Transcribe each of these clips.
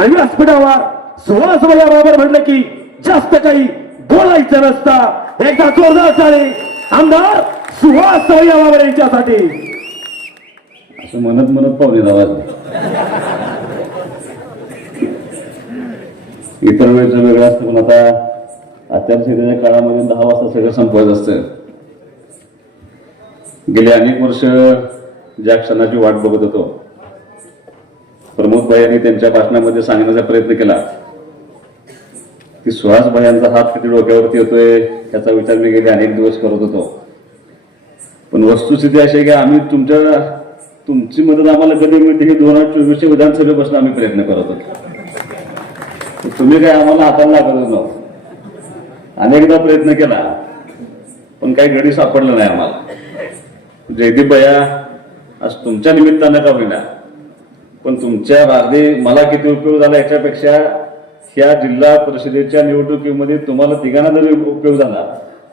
आणि व्यासपीठावर सुहास भैयाबरोबर म्हटलं की जास्त काही बोलायचं नसता. एकदा जोरदार टाळी आमदार सुहास भैयाबरोबर यांच्यासाठी. असं म्हणत म्हणत पाहुणे आवाज इतर वेळेचं वेगळं असतं, पण आता आचारसंहितेच्या काळामध्ये 10 वाजता सगळं संपवायचं असतं. गेली अनेक वर्ष ज्या क्षणाची वाट बघत होतो, प्रमोद भाईंनी त्यांच्या भाषणामध्ये सांगण्याचा प्रयत्न केला की सुहास भाईंचा हात किती डोक्यावरती येतोय याचा विचार मी गेले अनेक दिवस करत होतो. पण वस्तुस्थिती अशी आहे की आम्ही तुमची मदत आम्हाला कधी मिळते हे 2024 विधानसभेपासून आम्ही प्रयत्न करत होतो. तुम्ही काय आम्हाला हाताला लागतच नव्हतं. अनेकदा प्रयत्न केला पण काही गडी सापडलं नाही आम्हाला. जयदीप भैया आज तुमच्या निमित्तानं का होईना, पण तुमच्या वार्धे मला किती उपयोग झाला याच्यापेक्षा ह्या जिल्हा परिषदेच्या निवडणुकीमध्ये तुम्हाला तिघांना जरी उपयोग झाला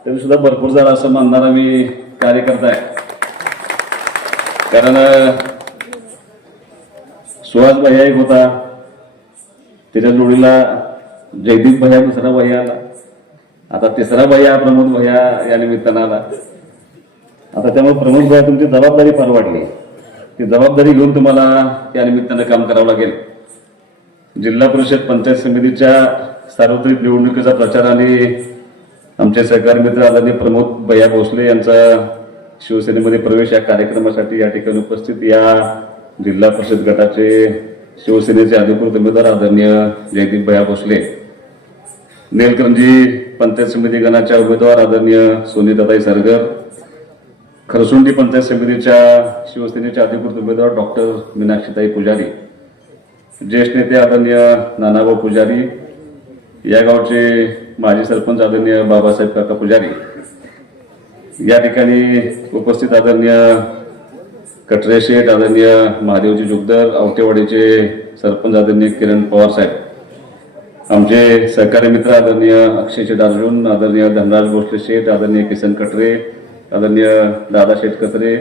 तरी सुद्धा भरपूर झाला असं मानणारा मी कार्यकर्ता आहे. कारण सुहास भैया एक होता, त्याच्या जोडीला जयदीप भैया दुसरा भैया आला, आता तिसरा भैया प्रमोद भैया या निमित्तानं आला. आता त्यामुळे प्रमोद भैया तुमची जबाबदारी फार वाढली. ती जबाबदारी घेऊन तुम्हाला या निमित्तानं काम करावं लागेल. जिल्हा परिषद पंचायत समितीच्या सार्वत्रिक निवडणुकीचा प्रचार आणि आमचे सहकारी मित्र आदरणीय प्रमोद भैया भोसले यांचा शिवसेनेमध्ये प्रवेश या कार्यक्रमासाठी या ठिकाणी उपस्थित या जिल्हा परिषद गटाचे शिवसेनेचे अधिकृत उमेदवार आदरणीय जयदीप भैया भोसले, नेलकंजी पंचायत समिती गणाच्या उमेदवार आदरणीय सोनीदाताई सरगर, खरसुंडी पंचायत समितीच्या शिवसेनेचे अधिकृत उमेदवार डॉक्टर मीनाक्षीताई पुजारी, ज्येष्ठ नेते आदरणीय नानाभाऊ पुजारी, या गावचे माजी सरपंच आदरणीय बाबासाहेब काका पुजारी, या ठिकाणी उपस्थित आदरणीय कटरे शेठ, आदरणीय महादेवजी जुगदर, आवटेवाडीचे सरपंच आदरणीय किरण पवार साहेब, आमचे सहकारी मित्र आदरणीय अक्षय शेठ अर्जुन, आदरणीय धनराज भोसले शेठ, आदरणीय किसन कटरे, आदरणीय दादा शेठ कटरे,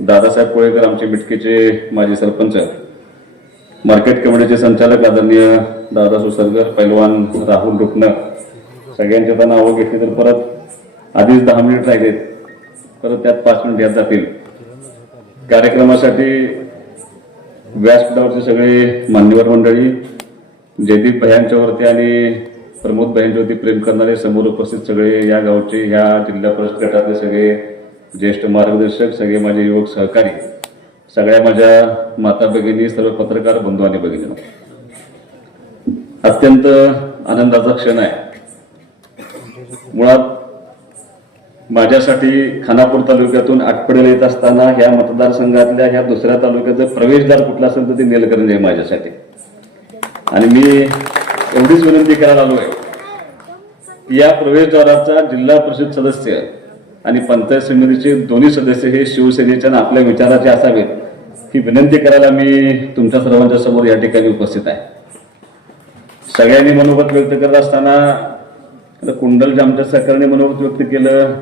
दादासाहेब कोळेकर आमचे मिटकेचे माजी सरपंच, मार्केट कमिटीचे संचालक आदरणीय दादा सुसरगर, पैलवान राहुल रुपन, सगळ्यांच्या तर नावं घेतली तर परत आधीच 10 मिनिट राहिलेत, परत त्यात 5 मिनिट यात जातील. कार्यक्रमासाठी व्यासपीठावरचे सगळे मान्यवर मंडळी, जयदीप भैयांच्यावरती आणि प्रमोद भैयांच्यावरती प्रेम करणारे समोर उपस्थित सगळे या गावचे ह्या जिल्हा परिषद गटातले सगळे ज्येष्ठ मार्गदर्शक, सगळे माझे युवक सहकारी, सगळ्या माझ्या माता भगिनी, सर्व पत्रकार बंधू आणि भगिनी, अत्यंत आनंदाचा क्षण आहे. मुळात माझ्यासाठी खानापूर तालुक्यातून आटपडेला येत असताना ह्या मतदारसंघातल्या ह्या दुसऱ्या तालुक्याचं प्रवेशद्वार कुठला असेल तर ते नेलकरंजी आहे माझ्यासाठी. आणि मी एवढीच विनंती करायला आलो आहे, या प्रवेशद्वाराचा जिल्हा परिषद सदस्य आणि पंचायत समितीचे दोन्ही सदस्य हे शिवसेनेच्या आणि आपल्या विचाराचे असावेत ही विनंती करायला मी तुमच्या सर्वांच्या समोर या ठिकाणी उपस्थित आहे. सगळ्यांनी मनोगत व्यक्त करत असताना कुंडलच्या आमच्या सहकार्याने मनोगत व्यक्त केलं.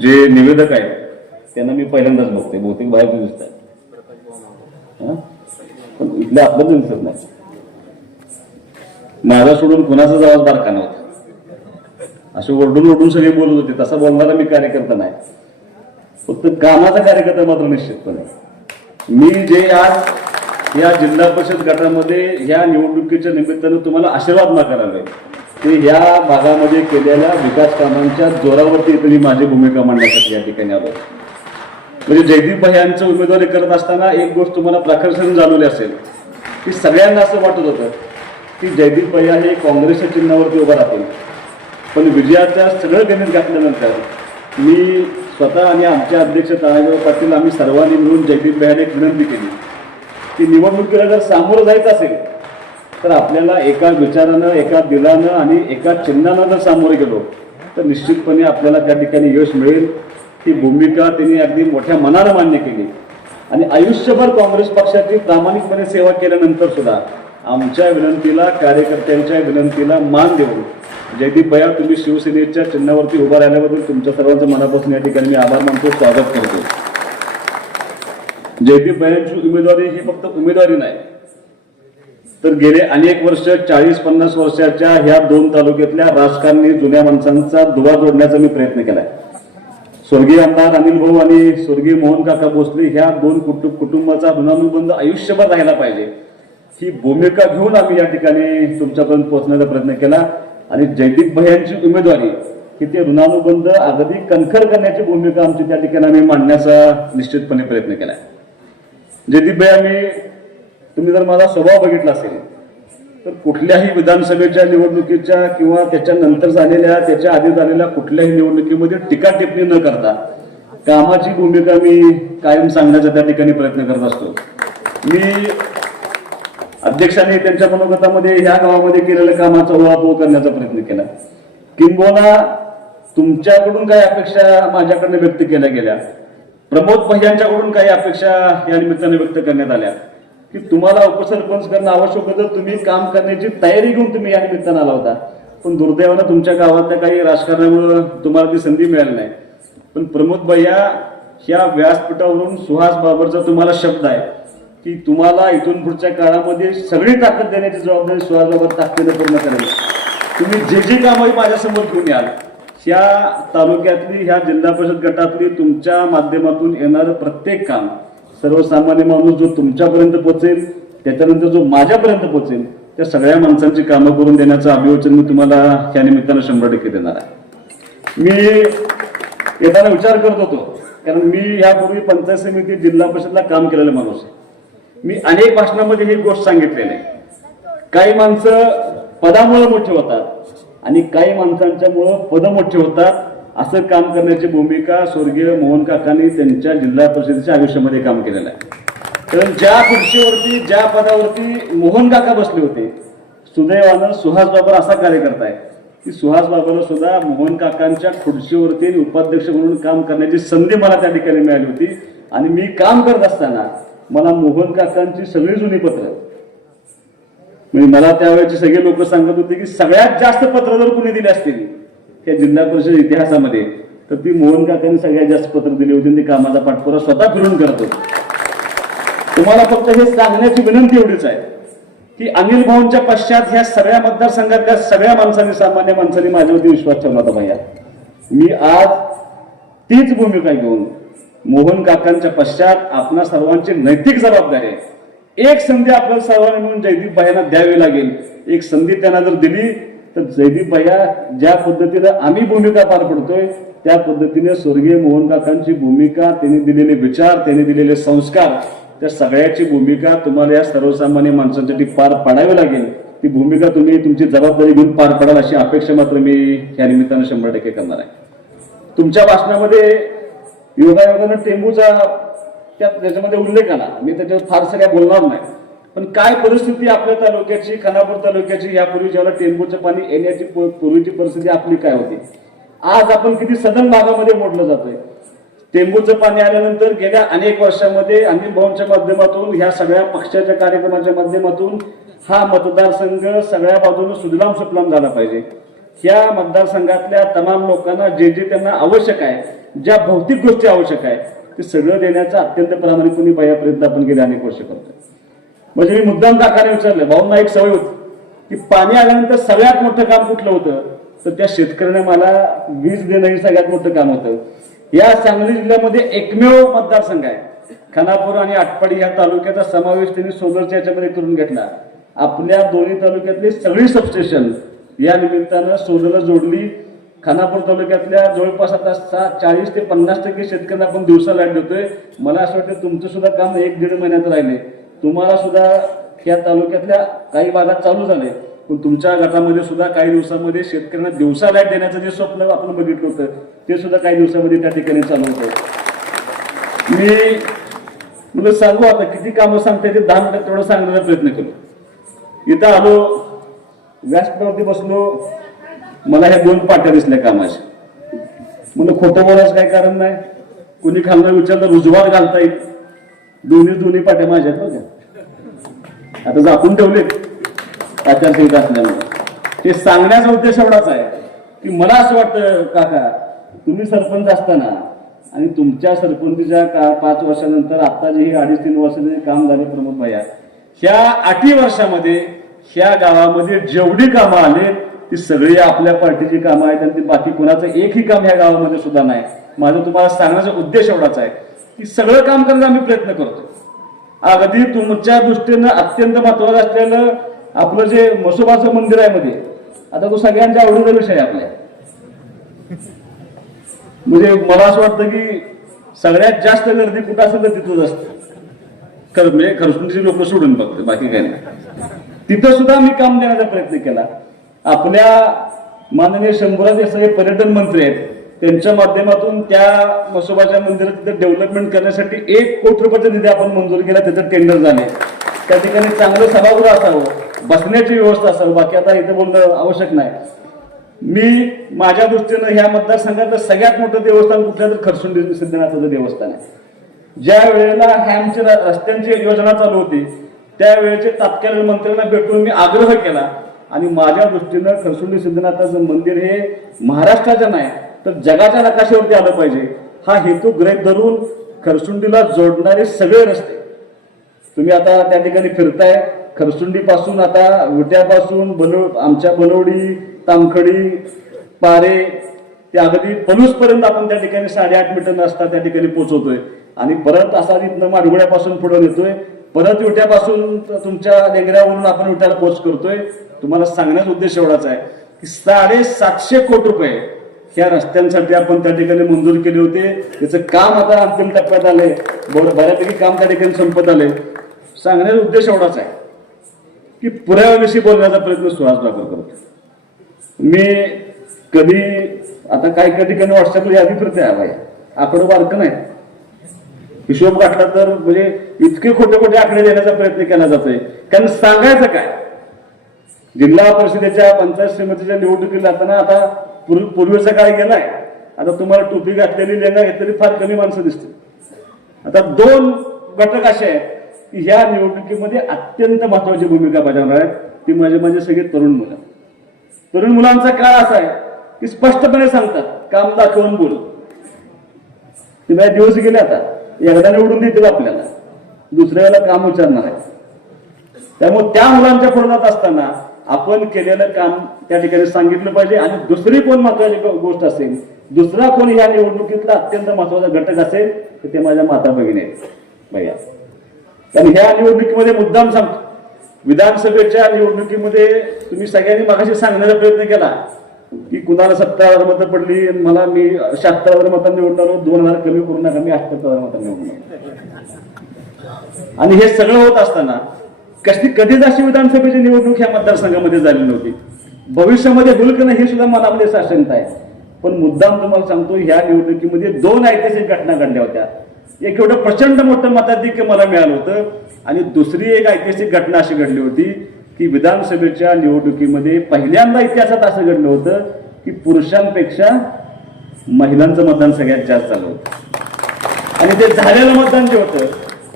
जे निवेदक आहेत त्यांना मी पहिल्यांदाच बघते, बहुतेक बाहेर दिसत आहे, पण इथल्या आपलं दिसत नाही. माझा सोडून कुणाचाच आवाज बारका नव्हता. असे ओरडून ओरडून सगळे बोलत होते. तसा बोलणारा मी कार्यकर्ता नाही, फक्त कामाचा कार्यकर्ता मात्र निश्चितपणे. मी जे आज या जिल्हा परिषद गटामध्ये ह्या निवडणुकीच्या निमित्तानं तुम्हाला आशीर्वाद नाकारावे ते ह्या भागामध्ये केलेल्या विकास कामांच्या जोरावरती तुम्ही माझी भूमिका मांडण्यासाठी या ठिकाणी आलो. म्हणजे जयदीप भाई यांचं उमेदवारी करत असताना एक गोष्ट तुम्हाला प्रकर्षाने जाणवली असेल की सगळ्यांना असं वाटत होतं की जयदीप भैया हे काँग्रेसच्या चिन्हावरती उभं राहतील, पण विजयाचा सगळं गणित घातल्यानंतर मी स्वतः आणि आमचे अध्यक्ष तानाजीराव पाटील आम्ही सर्वांनी मिळून जयदीप भैयाने एक विनंती केली की निवडणुकीला जर सामोरं जायचं असेल तर आपल्याला एका विचारानं, एका दिलानं आणि एका चिन्हानं जर सामोरे गेलो तर निश्चितपणे आपल्याला त्या ठिकाणी यश मिळेल. ही भूमिका त्यांनी अगदी मोठ्या मनानं मान्य केली आणि आयुष्यभर काँग्रेस पक्षाची प्रामाणिकपणे सेवा केल्यानंतर सुद्धा आमच्या विनंतीला, कार्यकर्त्यांच्या विनंतीला मान देऊन जयदीप भैया तुम्ही शिवसेनेच्या चिन्हावरती उभा राहिल्याबद्दल तुमच्या सर्वांचं मनापासून या ठिकाणी मी आभार मानतो, स्वागत करतो. जयदीप भैयांची उमेदवारी ही फक्त उमेदवारी नाही, तर गेले अनेक वर्ष 40-50 वर्षाच्या ह्या 2 तालुक्यातल्या राजकारणी जुन्या माणसांचा दुवा जोडण्याचा मी प्रयत्न केलाय. स्वर्गीय आमदार अनिल भाऊ आणि स्वर्गीय मोहन काका भोसले ह्या 2 कुटुंबाचा ऋणानुबंध आयुष्यभर राहिला पाहिजे ही भूमिका घेऊन आम्ही या ठिकाणी तुमच्यापर्यंत पोहोचण्याचा प्रयत्न केला. आणि जयदीप भैयांची उमेदवारी की ते ऋणानुबंध अगदी कणखर करण्याची भूमिका आमची त्या ठिकाणी आम्ही मांडण्याचा निश्चितपणे प्रयत्न केला. जयदीप भैया, तुम्ही जर माझा स्वभाव बघितला असेल तर कुठल्याही विधानसभेच्या निवडणुकीच्या किंवा त्याच्या नंतर झालेल्या त्याच्या आधी झालेल्या कुठल्याही निवडणुकीमध्ये टीका टिप्पणी न करता कामाची भूमिका मी कायम सांगण्याचा त्या ठिकाणी प्रयत्न करत असतो. मी अध्यक्षांनी त्यांच्या मनोगतामध्ये ह्या गावामध्ये केलेल्या कामाचा उहापोह करण्याचा प्रयत्न केला. किंबहुना तुमच्याकडून काही अपेक्षा माझ्याकडनं व्यक्त केल्या गेल्या, प्रमोद भैयांच्याकडून काही अपेक्षा या निमित्ताने व्यक्त करण्यात आल्या की तुम्हाला उपसरपंच करणं आवश्यक होतं, तुम्ही काम करण्याची तयारी घेऊन तुम्ही या निमित्तानं आला होता. पण दुर्दैवानं तुमच्या गावातल्या काही राजकारणामुळे तुम्हाला ती संधी मिळाली नाही. पण प्रमोद भैया ह्या व्यासपीठावरून सुहास बाबरचा तुम्हाला शब्द आहे की तुम्हाला इथून पुढच्या काळामध्ये सगळी ताकद देण्याची जबाबदारी सुहास बाबर ताकदीने पूर्ण करेल. तुम्ही जे जे कामही माझ्यासमोर घेऊन याल, ह्या तालुक्यातली ह्या जिल्हा परिषद गटातली तुमच्या माध्यमातून येणारं प्रत्येक काम सर्वसामान्य माणूस जो तुमच्यापर्यंत पोहोचेल, त्याच्यानंतर जो माझ्यापर्यंत पोहोचेल, त्या सगळ्या माणसांची कामं करून देण्याचं अभिवचन मी तुम्हाला या निमित्तानं 100% देणार आहे. मी येताना विचार करत होतो, कारण मी यापूर्वी पंचायत समिती जिल्हा परिषदला काम केलेलं माणूस आहे. मी अनेक भाषणामध्ये ही गोष्ट सांगितलेली आहे. काही माणसं पदामुळे मोठे होतात आणि काही माणसांच्यामुळं पद मोठे होतात. असं काम करण्याची भूमिका स्वर्गीय मोहन काकांनी त्यांच्या जिल्हा परिषदेच्या आयुष्यामध्ये काम केलेलं आहे. कारण ज्या खुर्चीवरती ज्या पदावरती मोहन काका बसले होते, सुदैवानं सुहास बाबर असा कार्यकर्ता आहे की सुहास बाबरला सुद्धा मोहन काकांच्या खुर्चीवरती उपाध्यक्ष म्हणून काम करण्याची संधी मला त्या ठिकाणी मिळाली होती. आणि मी काम करत असताना मला मोहन काकांची सगळी जुनी पत्र, म्हणजे मला त्यावेळेचे सगळे लोक सांगत होते की सगळ्यात जास्त पत्र जर कुणी दिली असतील त्या जिल्हा परिषद इतिहासामध्ये तर ती मोहन काकांनी सगळ्यात जास्त पत्र दिली होती. ते कामाचा पाठपुरा स्वतः फिरून करत होते. तुम्हाला फक्त हे सांगण्याची विनंती एवढीच आहे की अनिल भाऊंच्या पश्चात ह्या सगळ्या मतदारसंघातल्या सगळ्या माणसांनी, सामान्य माणसांनी माझ्यावरती विश्वास ठेवला होता. भैया, मी आज तीच भूमिका घेऊन मोहन काकांच्या पश्चात आपणा सर्वांची नैतिक जबाबदारी आहे. एक संधी आपल्याला सर्वांनी मिळून जयदीप भैयांना द्यावी लागेल. एक संधी त्यांना जर दिली तर जयदीप भैया ज्या पद्धतीनं आम्ही भूमिका पार पडतोय त्या पद्धतीने स्वर्गीय मोहन काकांची भूमिका, त्यांनी दिलेले विचार, त्यांनी दिलेले संस्कार, त्या सगळ्याची भूमिका तुम्हाला या सर्वसामान्य माणसांसाठी पार पाडावी लागेल. ती भूमिका तुम्ही तुमची जबाबदारी घेऊन पार पडाल अशी अपेक्षा मात्र मी या निमित्तानं 100% करणार आहे. तुमच्या भाषणामध्ये योगायोगानं टेंबूचा त्याच्यामध्ये उल्लेख आला. मी त्याच्यावर फारसं काय बोलणार नाही. पण काय परिस्थिती आपल्या तालुक्याची, खानापूर तालुक्याची यापूर्वी ज्यावेळेला टेंबूचं पाणी येण्याची पूर्वीची परिस्थिती आपली काय होती, आज आपण किती सदन भागामध्ये मोडलं जातोय. टेंबूचं पाणी आल्यानंतर गेल्या अनेक वर्षांमध्ये अनिल भाऊंच्या माध्यमातून, ह्या सगळ्या पक्षाच्या कार्यक्रमाच्या माध्यमातून हा मतदारसंघ सगळ्या बाजूने सुजलाम सुफलाम झाला पाहिजे. ह्या मतदारसंघातल्या तमाम लोकांना जे जे त्यांना आवश्यक आहे, ज्या भौतिक गोष्टी आवश्यक आहे, ते सगळं देण्याचा अत्यंत प्रामाणिकपणे पर्यंत आपण गेले अनेक वर्ष करतोय. म्हणजे मी मुद्दाम काकाने विचारलं, भाऊंना एक सवय होती की पाणी आल्यानंतर सगळ्यात मोठं काम कुठलं होतं, तर त्या शेतकऱ्याने मला वीज देणं हे सगळ्यात मोठं काम होतं. या सांगली जिल्ह्यामध्ये एकमेव मतदारसंघ आहे, खानापूर आणि आटपाडी या तालुक्याचा समावेश त्यांनी सोलरच्या याच्यामध्ये करून घेतला. आपल्या दोन्ही तालुक्यातली सगळी सबस्टेशन या निमित्तानं सोलरला जोडली. खानापूर तालुक्यातल्या जवळपास आता 40 ते 50% शेतकऱ्यांना आपण दिवसा लाईट देतोय. मला असं वाटतं तुमचं सुद्धा काम 1-1.5 महिन्यात राहिले. तुम्हाला सुद्धा या तालुक्यातल्या काही भागात चालू झाले, पण तुमच्या गटामध्ये सुद्धा काही दिवसांमध्ये शेतकऱ्यांना दिवसा लाईट देण्याचं जे स्वप्न आपण बघितलं होतं ते सुद्धा काही दिवसामध्ये त्या ठिकाणी चालू होतं. मी सांगू आता किती कामं सांगता ते 10 मिनिटात तेवढं सांगण्याचा प्रयत्न केलो. इथं आलो, व्यासपीठावरती बसलो, मला ह्या 2 पाट्या दिसल्या कामाच्या. म्हणलं खोटं बोलायचं काही कारण नाही. कुणी खालनं विचारलं रुजवात घालता येईल. दोन्ही पाट्या माझ्यात बघा, आता झाकून ठेवलेत आचारसंहिता असल्यामुळे. ते सांगण्याचा उद्देश एवढाच आहे की मला असं वाटतं काका, तुम्ही सरपंच असताना आणि तुमच्या सरपंचीच्या 5 वर्षानंतर आता जे 2.5-3 वर्षाचे काम झाले प्रमोद भैया, ह्या 8 वर्षामध्ये ह्या गावामध्ये जेवढी कामं आले ती सगळी आपल्या पार्टीची कामं आहेत आणि ती बाकी कुणाचं एकही काम ह्या गावामध्ये सुद्धा नाही. माझं तुम्हाला सांगण्याचा उद्देश एवढाच आहे की सगळं काम करण्याचा आम्ही प्रयत्न करतो. अगदी तुमच्या दृष्टीनं अत्यंत महत्वाचं असलेलं आपलं जे म्हसोबाचं मंदिर आहे मध्ये, आता तो सगळ्यांच्या आवडीचा विषय आहे आपल्या. म्हणजे मला असं वाटतं की सगळ्यात जास्त गर्दी कुठं असेल तर तिथंच असतं. म्हणजे खरसुंडीची लोक सोडून बघते, बाकी काही नाही. तिथं सुद्धा मी काम देण्याचा प्रयत्न केला. आपल्या माननीय शंभूराज देसाई पर्यटन मंत्री आहेत, त्यांच्या माध्यमातून त्या म्हसोबाच्या मंदिरात तिथे डेव्हलपमेंट करण्यासाठी 1 कोटी रुपयाचा निधी आपण मंजूर केला. त्याचं टेंडर झाले. त्या ठिकाणी चांगलं सभागृह असावं, बसण्याची व्यवस्था असावं. बाकी आता इथे बोलणं आवश्यक नाही. मी माझ्या दृष्टीनं ह्या मतदारसंघातलं सगळ्यात मोठं देवस्थान कुठलं तर खरसुंडी सिद्धनाथाचं देवस्थान आहे. ज्या वेळेला हॅमची रस्त्यांची योजना चालू होती त्यावेळेचे तात्कालीन मंत्र्यांना भेटून मी आग्रह केला आणि माझ्या दृष्टीनं खरसुंडी सिद्धनाथाचं मंदिर हे महाराष्ट्राचं नाही तर जगाच्या नकाशावरती आलं पाहिजे हा हेतू गृहीत धरून खरसुंडीला जोडणारे सगळे रस्ते तुम्ही आता त्या ठिकाणी फिरताय. खरसुंडी पासून आता विट्यापासून आमच्या बनवडी, तामखडी, पारे ते अगदी पलूस पर्यंत आपण त्या ठिकाणी 8.5 मीटर रस्ता त्या ठिकाणी पोहोचवतोय आणि परत असा तिथनं माडगुळ्यापासून पुढे नेतोय. परत विट्यापासून तुमच्या लेगऱ्यावरून आपण विट्याला पोच करतोय. तुम्हाला सांगण्याचा उद्देश एवढाच आहे की 750 कोटी रुपये ह्या रस्त्यांसाठी आपण त्या ठिकाणी मंजूर केले होते. त्याचं काम आता अंतिम टप्प्यात आले. बऱ्यापैकी काम त्या ठिकाणी संपत आले. सांगण्याचा उद्देश एवढाच आहे की पुराव्याविषयी बोलण्याचा प्रयत्न सुहास बाबर करतो. मी कधी आता काही ठिकाणी व्हॉट्सअपला यादी फिरते आहे आकडे बारकं नाही हिशोब गाठला तर म्हणजे इतके खोटे आकडे देण्याचा प्रयत्न केला जातोय. कारण सांगायचं काय, जिल्हा परिषदेच्या पंचायत समितीच्या निवडणुकीला जाताना आता पूर्वीचा काळ गेलाय. आता तुम्हाला टोपी घातलेली, लेंगा घेतलेली फार कमी माणसं दिसतील. आता 2 घटक असे आहेत की ह्या निवडणुकीमध्ये अत्यंत महत्वाची भूमिका बजावणार आहेत. ती माझे सगळे तरुण मुलं. तरुण मुलांचा काळ असा आहे की स्पष्टपणे सांगतात काम दाखवून बोल. ते दिवस गेले आता एकदा निवडून देतील आपल्याला, दुसऱ्या वेळेला काम विचारणार आहे. त्यामुळे त्या मुलांच्या पुढे असताना आपण केलेलं काम त्या ठिकाणी सांगितलं पाहिजे. आणि दुसरी कोण महत्वाची गोष्ट असेल, दुसरा कोण या निवडणुकीतला अत्यंत महत्वाचा घटक असेल तर ते माझ्या माता भगिनी आहेत भैया. कारण ह्या निवडणुकीमध्ये मुद्दाम सांगतो, विधानसभेच्या निवडणुकीमध्ये तुम्ही सगळ्यांनी मागाशी सांगण्याचा प्रयत्न केला की कुणाला 70,000 मतं पडली, मला मी 76,000 मतं निवडणार, 2,000 कमी करू नका, मी 78,000 मतं निवडणार. आणि हे सगळं होत असताना कधीच अशी विधानसभेची निवडणूक ह्या मतदारसंघामध्ये झाली नव्हती. भविष्यामध्ये होईल की नाही हे सुद्धा मनामध्ये साशंकता आहे. पण मुद्दाम तुम्हाला सांगतो ह्या निवडणुकीमध्ये 2 ऐतिहासिक घटना घडल्या होत्या. एक एवढं प्रचंड मोठं मताधिक्य मला मिळालं होतं आणि दुसरी एक ऐतिहासिक घटना अशी घडली होती की विधानसभेच्या निवडणुकीमध्ये पहिल्यांदा इतिहासात असं घडलं होतं की पुरुषांपेक्षा महिलांचं मतदान सगळ्यात जास्त झालं होतं. आणि ते झालेलं मतदान जे होतं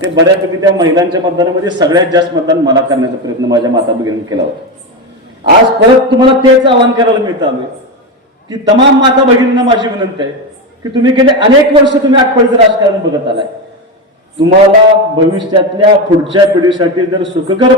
ते बऱ्यापैकी त्या महिलांच्या मतदानामध्ये सगळ्यात जास्त मतदान मला करण्याचा प्रयत्न माझ्या माता भगिनींनी केला होता. आज परत तुम्हाला तेच आवाहन करायला मिळतं की तमाम माता भगिनींना माझी विनंती आहे की तुम्ही गेले अनेक वर्ष तुम्ही आटपाडीचं राजकारण बघत आलाय. तुम्हाला भविष्यातल्या पुढच्या पिढीसाठी जर सुखकर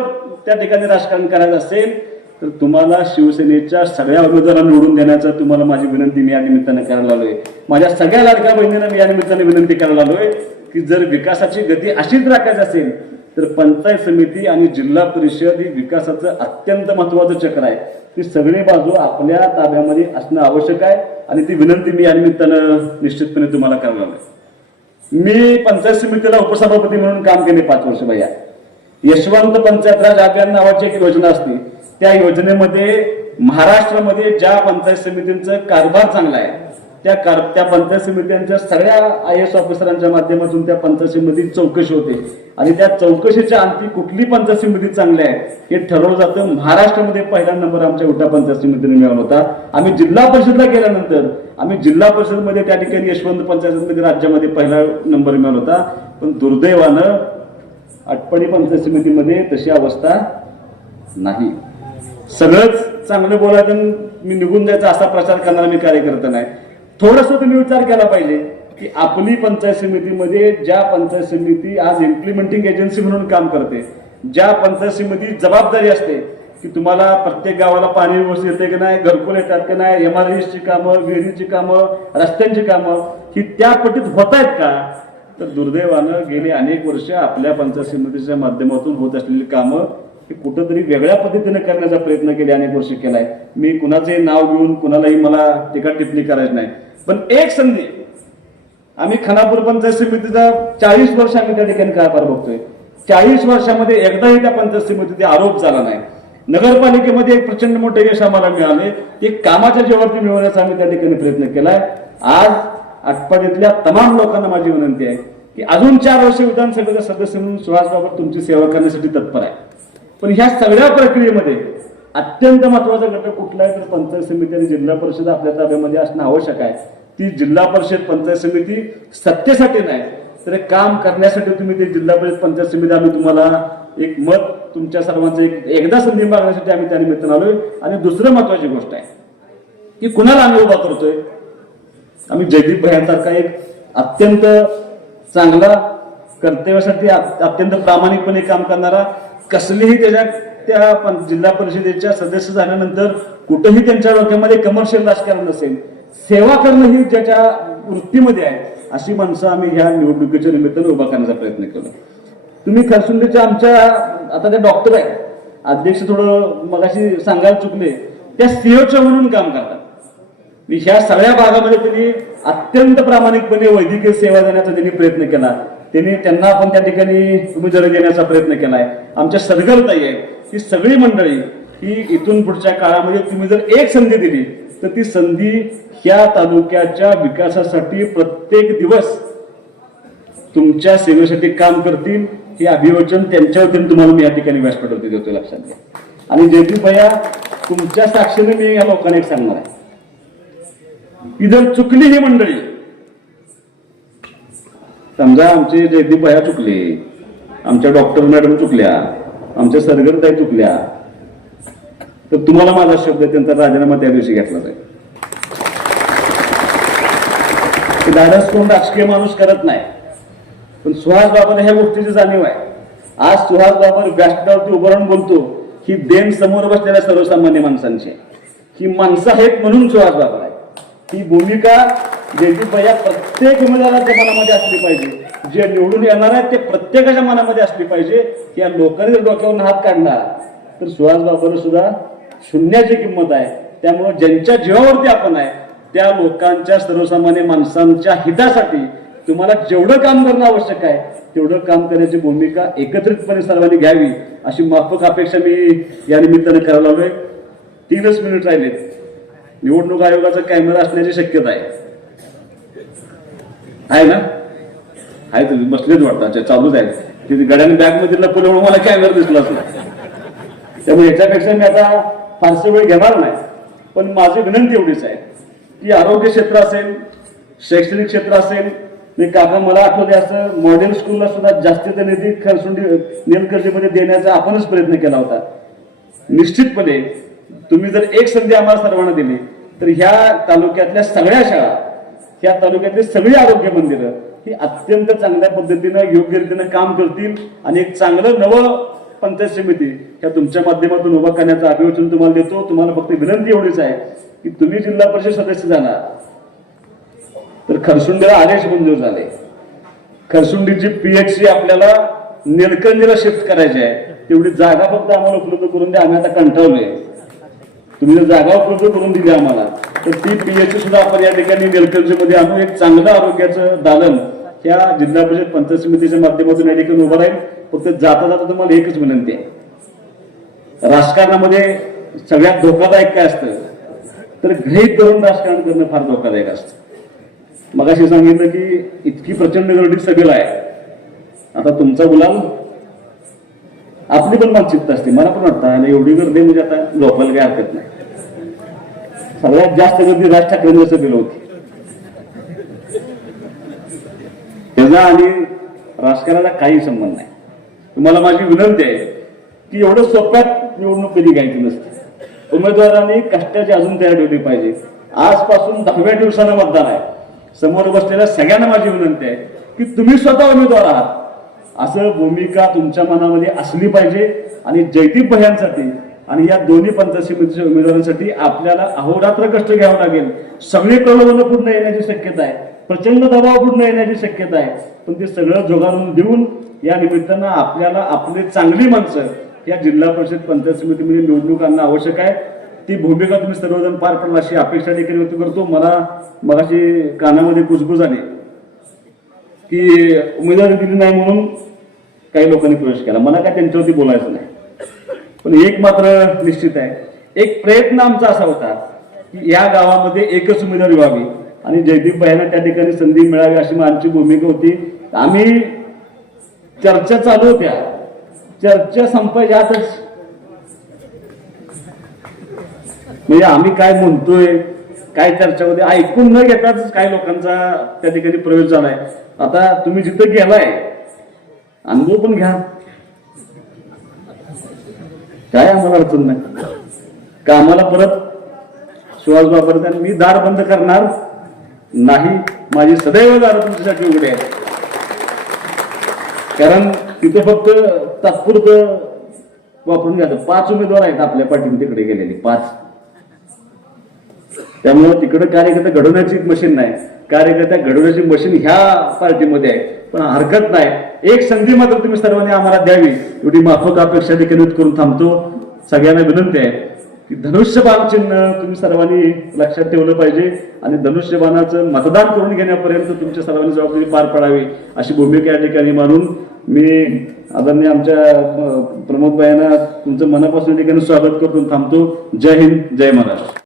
त्या ठिकाणी राजकारण करायचं असेल तर तुम्हाला शिवसेनेच्या सगळ्या उमेदवारांना निवडून देण्याचा तुम्हाला माझी विनंती मी या निमित्तानं करायला आलोय. माझ्या सगळ्या लाडक्या बहिणींना मी या निमित्ताने विनंती करायला आलोय की जर विकासाची गती अशीच राखायची असेल तर पंचायत समिती आणि जिल्हा परिषद ही विकासाचं अत्यंत महत्वाचं चक्र आहे. ती सगळी बाजू आपल्या ताब्यामध्ये असणं आवश्यक आहे आणि ती विनंती मी या निमित्तानं निश्चितपणे तुम्हाला करायला आलोय. मी पंचायत समितीला उपसभापती म्हणून काम केले 5 वर्ष भैया. यशवंत पंचायत राज अभियान नावाची एक योजना असते. त्या योजनेमध्ये महाराष्ट्रामध्ये ज्या पंचायत समितींचा कारभार चांगला आहे त्या पंचायत समित्यांच्या सगळ्या IAS ऑफिसरांच्या माध्यमातून त्या पंचायत समितीची चौकशी होते आणि त्या चौकशीच्या अंती कुठली पंचायत समिती चांगली आहे हे ठरवलं जातं. महाराष्ट्रामध्ये पहिला नंबर आमच्या उटा पंचायत समितीने मिळवला होता. आम्ही जिल्हा परिषदला गेल्यानंतर आम्ही जिल्हा परिषदमध्ये त्या ठिकाणी यशवंत पंचायत समिती राज्यामध्ये पहिला नंबर मिळवला होता. पण दुर्दैवानं आटपाडी पंचायत समितीमध्ये तशी अवस्था नाही. सगळंच चांगलं बोलायचं मी निघून जायचा असा प्रचार करणारा मी कार्यकर्ता नाही. थोडंसं तुम्ही विचार केला पाहिजे की आपली पंचायत समितीमध्ये ज्या पंचायत समिती आज इम्प्लिमेंटिंग एजन्सी म्हणून काम करते ज्या पंचायत समिती जबाबदारी असते की तुम्हाला प्रत्येक गावाला पाणी व्यवस्थित येते की नाही, घरकुल येतात की नाही, MRESची कामं, विहिरीची कामं, रस्त्यांची कामं ही त्या पटीत होत आहेत का? तर दुर्दैवानं गेली अनेक वर्ष आपल्या पंचायत समितीच्या माध्यमातून होत असलेली कामं ही कुठंतरी वेगळ्या पद्धतीने करण्याचा प्रयत्न गेले अनेक वर्ष केलाय. मी कुणाचंही नाव घेऊन कुणालाही मला टीका टिप्पणी करायची नाही, पण एक संधी आम्ही खानापूर पंचायत समितीचा 40 वर्ष आम्ही त्या ठिकाणी कारभार बघतोय. 40 वर्षामध्ये एकदाही त्या पंचायत समितीत आरोप झाला नाही. नगरपालिकेमध्ये एक प्रचंड मोठे यश आम्हाला मिळाले, ते कामाच्या जेवढी मिळवण्याचा आम्ही त्या ठिकाणी प्रयत्न केलाय. आज आटपाडीतल्या तमाम लोकांना माझी विनंती आहे की अजून 4 वर्ष विधानसभेचा सदस्य म्हणून सुहास बाबर तुमची सेवा करण्यासाठी तत्पर आहे. पण ह्या सगळ्या प्रक्रियेमध्ये अत्यंत महत्वाचा घटक कुठला आहे तर पंचायत समिती आणि जिल्हा परिषद आपल्या ताब्यामध्ये असणं आवश्यक आहे. ती जिल्हा परिषद पंचायत समिती सत्तेसाठी नाही तर काम करण्यासाठी तुम्ही ते जिल्हा परिषद पंचायत समिती आम्ही तुम्हाला एक मत तुमच्या सर्वांचं एकदा संधी मागण्यासाठी आम्ही त्या निमित्तानं आलोय. आणि दुसरं महत्वाची गोष्ट आहे की कुणाला आम्ही उभा करतोय. आम्ही जयदीप भैयांसारखा एक अत्यंत चांगला कर्तव्यासाठी अत्यंत प्रामाणिकपणे काम करणारा, कसलीही त्या जिल्हा परिषदेच्या सदस्य झाल्यानंतर कुठेही त्यांच्या डोक्यामध्ये कमर्शियल राजकारण नसेल, सेवा करणं ही ज्याच्या वृत्तीमध्ये आहे अशी माणसं आम्ही ह्या निवडणुकीच्या निमित्तानं उभा करण्याचा प्रयत्न केला. तुम्ही खरसुंडीच्या आमच्या आता त्या डॉक्टर आहेत, अध्यक्ष थोडं मगाशी सांगायला चुकले, त्या सीओच्या म्हणून काम करतात. ह्या सगळ्या भागामध्ये त्यांनी अत्यंत प्रामाणिकपणे वैद्यकीय सेवा देण्याचा त्यांनी प्रयत्न केला. त्यांना आपण त्या ठिकाणी उमेदवारी देण्याचा प्रयत्न केलाय. आमच्या सदगरताई आहे, ही सगळी मंडळी ही इथून पुढच्या काळामध्ये तुम्ही जर एक संधी दिली तर ती संधी ह्या तालुक्याच्या विकासासाठी प्रत्येक दिवस तुमच्या सेवेसाठी काम करतील. हे अभिवचन त्यांच्या वतीने तुम्हाला मी या ठिकाणी व्यासपीठावरती देतो, लक्षात घ्या. आणि जयदीप भैया तुमच्या साक्षीने मी या लोकांना एक सांगणार आहे की जर चुकली ही मंडळी, समजा आमचे जयदीप भैया चुकले, आमच्या डॉक्टर मॅडम चुकल्या, आमच्या सरगरताई चुकल्या, तर तुम्हाला माझा शब्द त्यांचा राजीनामा त्या दिवशी घेतला जाईल. धाडस कोण राजकीय माणूस करत नाही, पण सुहास बाबर ह्या गोष्टीची जाणीव आहे. आज सुहास बाबर व्यासपीठावरती उभं राहून बोलतो ही देण समोर बसलेल्या सर्वसामान्य माणसांची, ही माणसं आहेत म्हणून सुहास बाबर आहे. ही भूमिका जयदीप भैया प्रत्येक उमेदवाराच्या मनामध्ये असली पाहिजे. जे निवडून येणार आहेत ते प्रत्येकाच्या मनामध्ये असली पाहिजे. या लोकांनी जर डोक्यावरून हात काढला तर सुहास बाबर सुद्धा शून्याची किंमत आहे. त्यामुळे ज्यांच्या जीवावरती आपण आहे त्या लोकांच्या सर्वसामान्य माणसांच्या हितासाठी तुम्हाला जेवढं काम करणं आवश्यक आहे तेवढं काम करण्याची भूमिका एकत्रितपणे सर्वांनी घ्यावी अशी माफक अपेक्षा मी या निमित्ताने करायला लागलोय. 3च मिनिट राहिलेत. निवडणूक आयोगाचा कॅमेरा असण्याची शक्यता आहे ना? आहे तुम्ही बसलेच वाटतं, चालूच आहे. तिथे गड्याने बॅग मध्ये लपवल्यामुळे मला कॅमेरा दिसलाच नाही. त्यामुळे याच्यापेक्षा मी आता फारसा वेळ घेणार नाही. पण माझी विनंती एवढीच आहे की आरोग्य क्षेत्र असेल, शैक्षणिक क्षेत्र असेल, मी काका मला आठवते असं मॉडेल स्कूलला सुद्धा जास्तीचा निधी खरसुंडी निलकर्जीमध्ये देण्याचा आपणच प्रयत्न केला होता. निश्चितपणे तुम्ही जर एक संधी आम्हाला सर्वांना दिली तर ह्या तालुक्यातल्या सगळ्या शाळा, ह्या तालुक्यातली सगळी आरोग्य मंदिरं ही अत्यंत चांगल्या पद्धतीनं योग्य रीतीनं काम करतील आणि एक चांगलं नवं पंचायत समिती ह्या तुमच्या माध्यमातून उभा करण्याचं अभिवचन तुम्हाला देतो. तुम्हाला फक्त विनंती एवढीच आहे की तुम्ही जिल्हा परिषद सदस्य झाला तर खरसुंडीला आदेश मंजूर झाले. खरसुंडीची PHC आपल्याला निलकंठीला शिफ्ट करायची आहे. तेवढी जागा फक्त आम्हाला उपलब्ध करून द्या. आम्ही आता कंटाळलोय. तुम्ही जर जागा उपलब्ध करून दिली आम्हाला तर ती PHC सुद्धा आपण या ठिकाणी निलकंठीमध्ये आणून एक चांगलं आरोग्याचं दालन ह्या जिल्हा परिषद पंचायत समितीच्या माध्यमातून या ठिकाणी उभं राहील. फक्त जाता जाता तुम्हाला एकच विनंती आहे, राजकारणामध्ये सगळ्यात धोकादायक काय असतं तर गृहीत करून राजकारण करणं फार धोकादायक असतं. मगाशी सांगितलं की इतकी प्रचंड गर्दी सभेला आहे. आता तुमचा गुलाल आपली पण मानसिकता असते. मला पण वाटतं आणि एवढी गर्दी म्हणजे आता झोपायला काही हरकत नाही. सगळ्यात जास्त गर्दी राज ठाकरेंच्या सभेला होती. त्याचा आणि राजकारणाला काही संबंध नाही. तुम्हाला माझी विनंती आहे की एवढं सोप्यात निवडणूक कधी घ्यायची नसते. उमेदवारांनी कष्टाची अजून तयारी ठेवली पाहिजे. आजपासून 10व्या दिवसानं मतदान आहे. समोर बसलेल्या सगळ्यांना माझी विनंती आहे की तुम्ही स्वतः उमेदवार आहात. असं भूमिका तुमच्या मनामध्ये असली पाहिजे. आणि जयदीप भयांसाठी आणि या दोन्ही पंचायत समितीच्या उमेदवारांसाठी आपल्याला अहोरात्र कष्ट घ्यावं लागेल. सगळी प्रलोभनं पूर्ण येण्याची शक्यता आहे, प्रचंड दबाव पूर्ण येण्याची शक्यता आहे, पण ते सगळं झुगारून देऊन या निमित्तानं आपल्याला आपली चांगली माणसं या जिल्हा परिषद पंचायत समितीमध्ये निवडणूक आणणं आवश्यक आहे. ती भूमिका तुम्ही सर्वजण पार पडला अशी अपेक्षा देखील व्यक्त करतो. मला मगाशी कानामध्ये कुजबुज आली की उमेदवारी दिली नाही म्हणून काही लोकांनी प्रवेश केला. मला काय त्यांच्यावरती बोलायचं नाही, पण एक मात्र निश्चित आहे, एक प्रयत्न आमचा असा होता की या गावामध्ये एकच उमेदवारी व्हावी आणि जयदीप भाईंना त्या ठिकाणी संधी मिळावी अशी आमची भूमिका होती. आम्ही चर्चा चालू होत्या, चर्चा संपायच्या आतच म्हणजे आम्ही काय म्हणतोय काय चर्चा होते ऐकून न घेताच काही लोकांचा त्या ठिकाणी प्रवेश झालाय. आता तुम्ही जिथं गेलाय अनुभव पण घ्या, काय आम्हाला अडचण नाही. कामाला परत सुहास बाबा आणि मी दार बंद करणार नाही, माझी सदैव दार तुमच्यासाठी उघडे आहे. कारण तिथे फक्त तात्पुरतं वापरून घ्यायचं. 5 उमेदवार आहेत आपल्या पाठीमध्ये तिकडे गेलेले 5. त्यामुळे तिकडे कार्यकर्ता घडवण्याची मशीन नाही, कार्यकर्ता घडवण्याची मशीन ह्या पार्टीमध्ये आहे. पण हरकत नाही, एक संधी मात्र तुम्ही सर्वांनी आम्हाला द्यावी एवढी माफक अपेक्षा देखील करून थांबतो. सगळ्यांना विनंती आहे की धनुष्यबाण चिन्ह तुम्ही सर्वांनी लक्षात ठेवलं पाहिजे आणि धनुष्यबाणाचं मतदान करून घेण्यापर्यंत तुमच्या सर्वांनी जबाबदारी पार पडावी अशी भूमिका या ठिकाणी मानून मी आदरणीय आमच्या प्रमोद भाईंना तुमचं मनापासून ठिकाणी स्वागत करून थांबतो. जय हिंद, जय महाराष्ट्र.